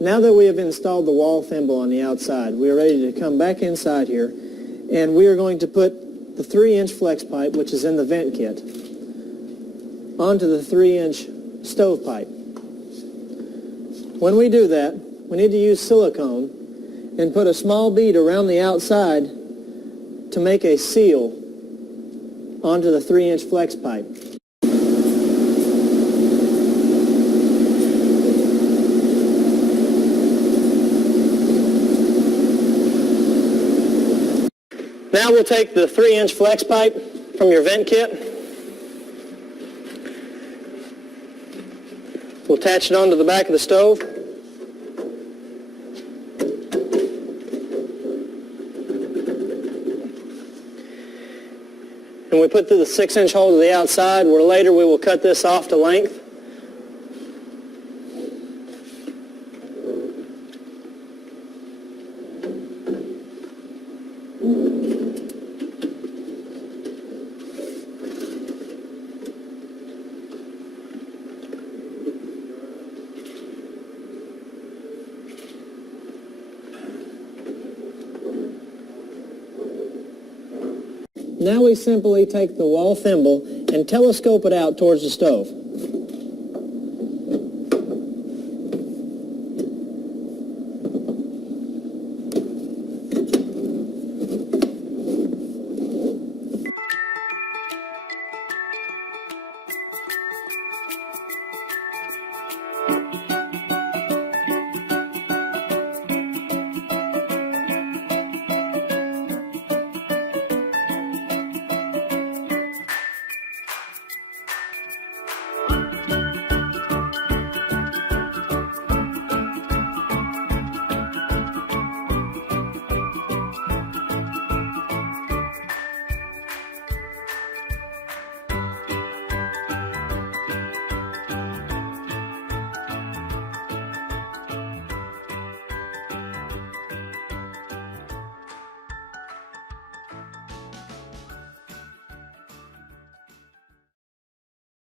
Now that we have installed the wall thimble on the outside, we are ready to come back inside here, and we are going to put the 3-inch flex pipe, which is in the vent kit, onto the 3-inch stovepipe. When we do that, we need to use silicone and put a small bead around the outside to make a seal onto the 3-inch flex pipe. Now we'll take the 3-inch flex pipe from your vent kit. We'll attach it onto the back of the stove. And we put through the 6-inch hole to the outside, where later we will cut this off to length. Now we simply take the wall thimble and telescope it out towards the stove.